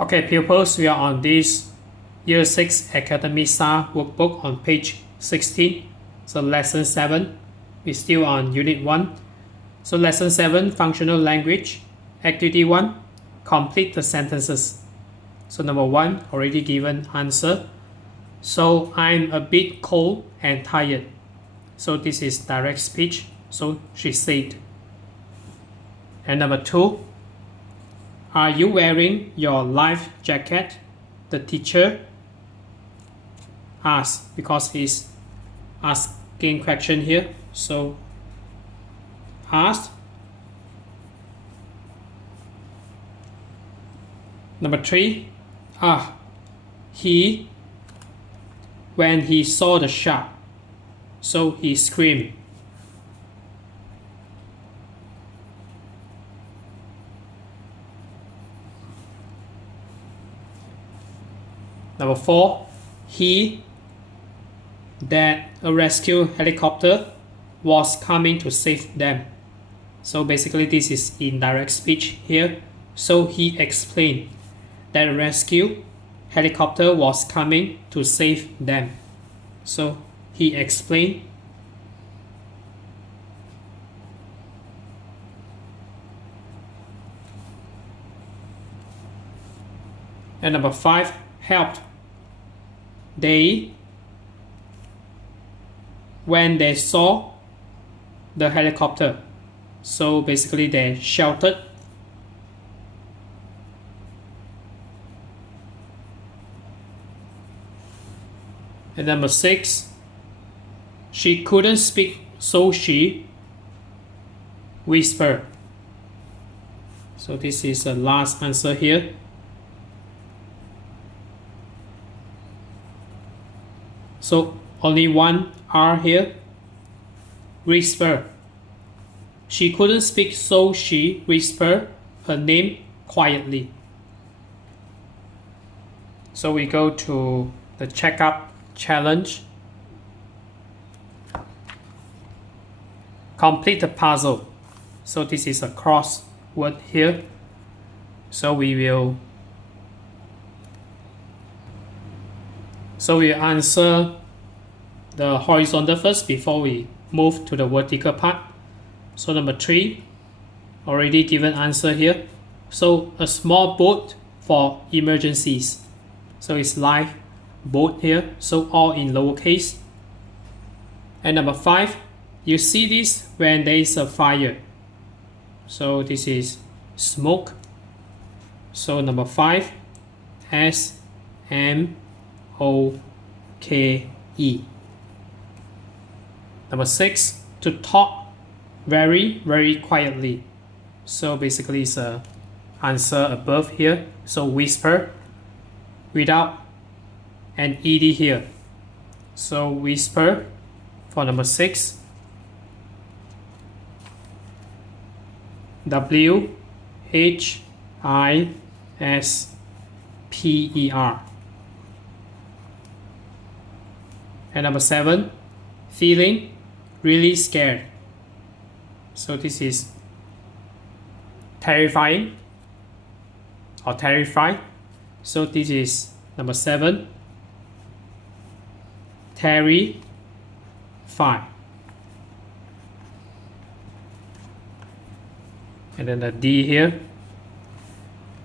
Okay, pupils, we are on this Year 6 Academy Stars Workbook on page 16. So lesson 7, we're still on unit 1. So lesson 7, functional language. Activity 1, complete the sentences. So number 1, already given answer. So I'm a bit cold and tired. So this is direct speech. So she said. And number 2, are you wearing your life jacket? The teacher asked, because he's asking question here. So asked. Number 3, when he saw the shark, so he screamed. Number 4, that a rescue helicopter was coming to save them. So basically this is indirect speech here. So he explained that a rescue helicopter was coming to save them. So he explained. And number 5, helped. When they saw the helicopter, so basically they shouted. And number 6, she couldn't speak, so she whispered. So this is the last answer here. So only one R here. Whisper. She couldn't speak, so she whispered her name quietly. So we go to the checkup challenge. Complete the puzzle. So this is a crossword here. So we answer the horizontal first before we move to the vertical part. So number 3, already given answer here. So a small boat for emergencies. So it's life boat here. So all in lowercase. And number 5, you see this when there is a fire. So this is smoke. So number 5, SMOKE. Number 6, to talk very, very quietly. So basically it's a answer above here. So whisper without an ED here. So whisper for number 6. WHISPER. And number 7, feeling really scared. So this is terrifying or terrified. So this is number 7, terrified. And then the D here.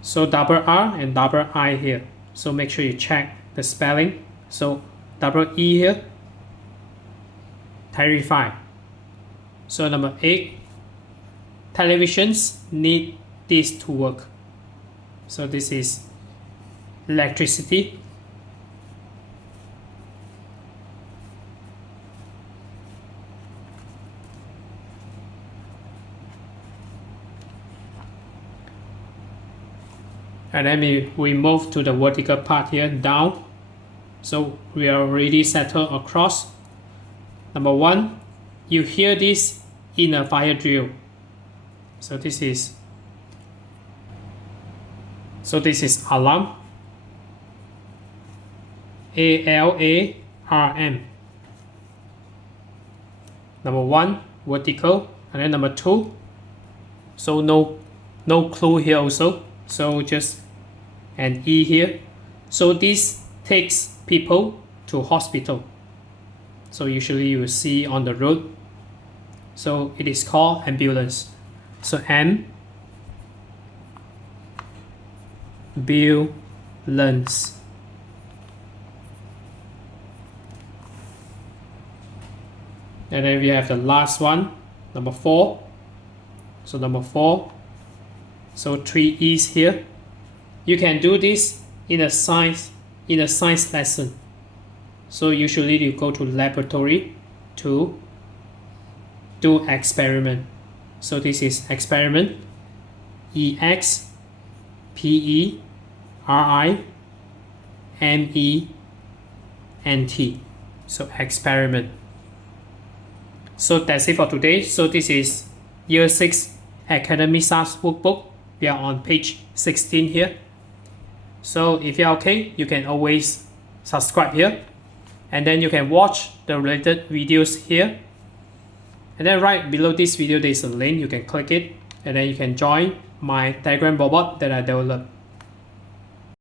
So double R and double I here. So make sure you check the spelling. So double E here. Terrified. So number 8, televisions need this to work. So this is electricity. And then we move to the vertical part here, down. So we are already settled across. Number 1, you hear this in a fire drill. So this is alarm. ALARM. Number 1, vertical. And then number 2, so no clue here also. So just and E here. So this takes people to hospital. So usually you will see on the road. So it is called ambulance. So ambulance. And then we have the last one, number 4. So number 4. So 3 E's here. You can do this in a science lesson. So usually you go to laboratory to do experiment. So this is experiment. EXPERIMENT. So experiment. So that's it for today. So this is Year 6 Academy Stars Workbook. We are on page 16 here. So if you're okay, you can always subscribe here. And then you can watch the related videos here. And then right below this video, there's a link. You can click it. And then you can join my Telegram robot that I developed.